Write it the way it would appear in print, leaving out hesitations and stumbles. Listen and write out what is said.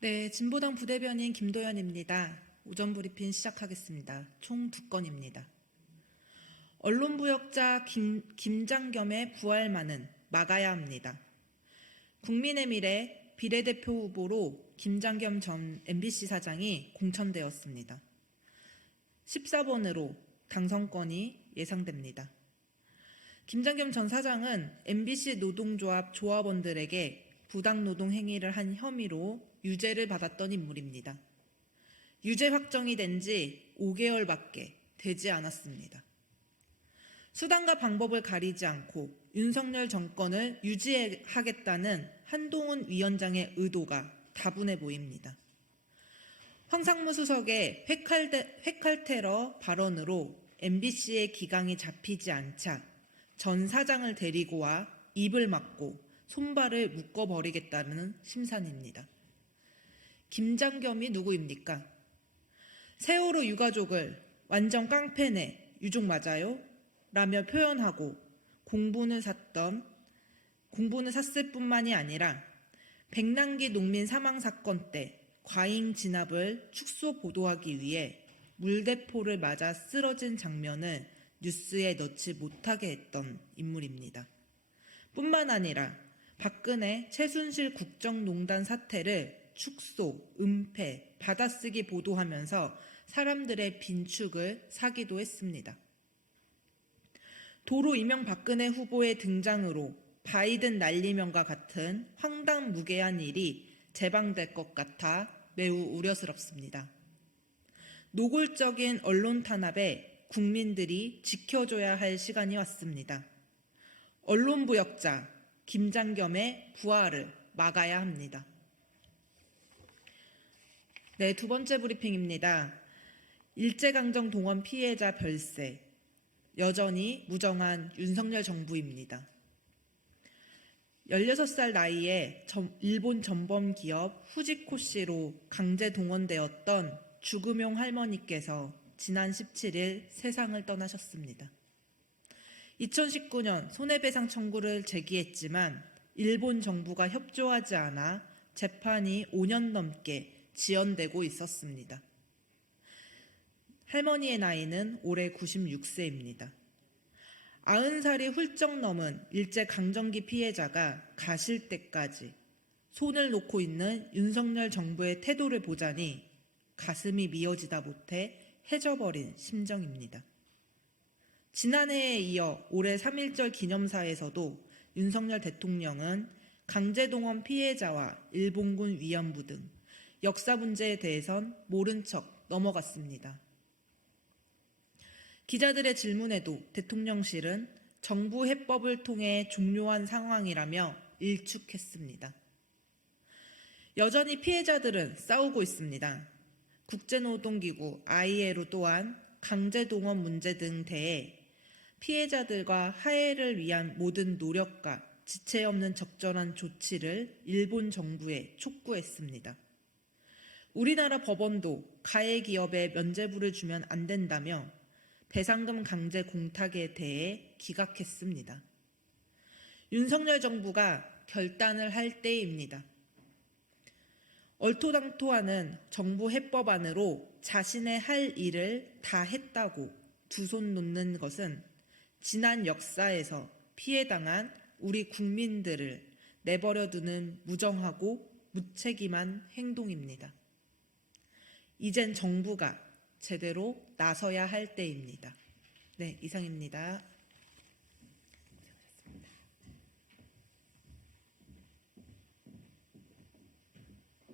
네, 진보당 부대변인 김도연입니다. 오전 브리핑 시작하겠습니다. 총 2건입니다. 언론부역자 김장겸의 부활만은 막아야 합니다. 국민의 미래 비례대표 후보로 김장겸 전 MBC 사장이 공천되었습니다. 14번으로 당선권이 예상됩니다. 김장겸 전 사장은 MBC 노동조합 조합원들에게 부당노동 행위를 한 혐의로 유죄를 받았던 인물입니다. 유죄 확정이 된 지 5개월밖에 되지 않았습니다. 수단과 방법을 가리지 않고 윤석열 정권을 유지하겠다는 한동훈 위원장의 의도가 다분해 보입니다. 황상무 수석의 회칼테러 발언으로 MBC의 기강이 잡히지 않자 전 사장을 데리고 와 입을 막고 손발을 묶어버리겠다는 심산입니다. 김장겸이 누구입니까? 세월호 유가족을 완전 깡패네, 유족 맞아요? 라며 표현하고 공분을 샀을 뿐만이 아니라 백남기 농민 사망 사건 때 과잉 진압을 축소 보도하기 위해 물대포를 맞아 쓰러진 장면을 뉴스에 넣지 못하게 했던 인물입니다. 뿐만 아니라 박근혜 최순실 국정농단 사태를 축소, 은폐, 받아쓰기 보도하면서 사람들의 빈축을 사기도 했습니다. 도로 이명박근혜 후보의 등장으로 바이든 날리면과 같은 황당무계한 일이 재방될 것 같아 매우 우려스럽습니다. 노골적인 언론 탄압에 국민들이 지켜줘야 할 시간이 왔습니다. 언론부역자 김장겸의 부활을 막아야 합니다. 네, 2번째 브리핑입니다. 일제강점 동원 피해자 별세, 여전히 무정한 윤석열 정부입니다. 16살 나이에 일본 전범 기업 후지코 씨로 강제 동원되었던 주금용 할머니께서 지난 17일 세상을 떠나셨습니다. 2019년 손해배상 청구를 제기했지만 일본 정부가 협조하지 않아 재판이 5년 넘게 지연되고 있었습니다. 할머니의 나이는 올해 96세입니다. 90살이 훌쩍 넘은 일제강점기 피해자가 가실 때까지 손을 놓고 있는 윤석열 정부의 태도를 보자니 가슴이 미어지다 못해 해져버린 심정입니다. 지난해에 이어 올해 3.1절 기념사에서도 윤석열 대통령은 강제동원 피해자와 일본군 위안부 등 역사 문제에 대해선 모른 척 넘어갔습니다. 기자들의 질문에도 대통령실은 정부 해법을 통해 종료한 상황이라며 일축했습니다. 여전히 피해자들은 싸우고 있습니다. 국제노동기구 ILO 또한 강제동원 문제 등 대해 피해자들과 화해를 위한 모든 노력과 지체 없는 적절한 조치를 일본 정부에 촉구했습니다. 우리나라 법원도 가해 기업에 면죄부를 주면 안 된다며 배상금 강제 공탁에 대해 기각했습니다. 윤석열 정부가 결단을 할 때입니다. 얼토당토하는 정부 해법안으로 자신의 할 일을 다 했다고 두 손 놓는 것은 지난 역사에서 피해당한 우리 국민들을 내버려두는 무정하고 무책임한 행동입니다. 이젠 정부가 제대로 나서야 할 때입니다. 네, 이상입니다.